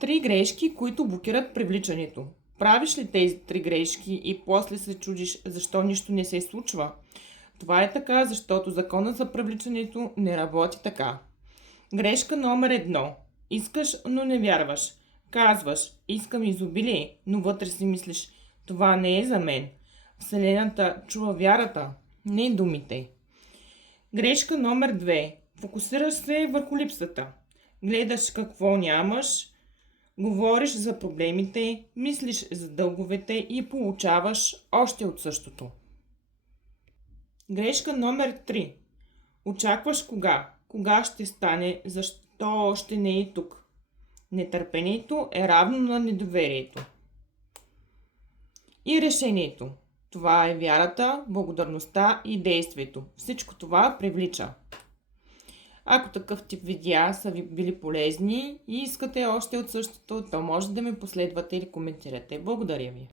Три грешки, които блокират привличането. Правиш ли тези три грешки и после се чудиш защо нищо не се случва? Това е така, защото законът за привличането не работи така. Грешка номер 1. Искаш, но не вярваш. Казваш, искам изобилие, но вътре си мислиш, това не е за мен. Вселената чува вярата, не думите. Грешка номер 2. Фокусираш се върху липсата. Гледаш какво нямаш, говориш за проблемите, мислиш за дълговете и получаваш още от същото. Грешка номер 3. Очакваш кога? Кога ще стане? Защо още не е тук? Нетърпението е равно на недоверието. И решението. Това е вярата, благодарността и действието. Всичко това привлича. Ако такъв тип видеа са ви били полезни и искате още от същото, то може да ме последвате или коментирате. Благодаря ви!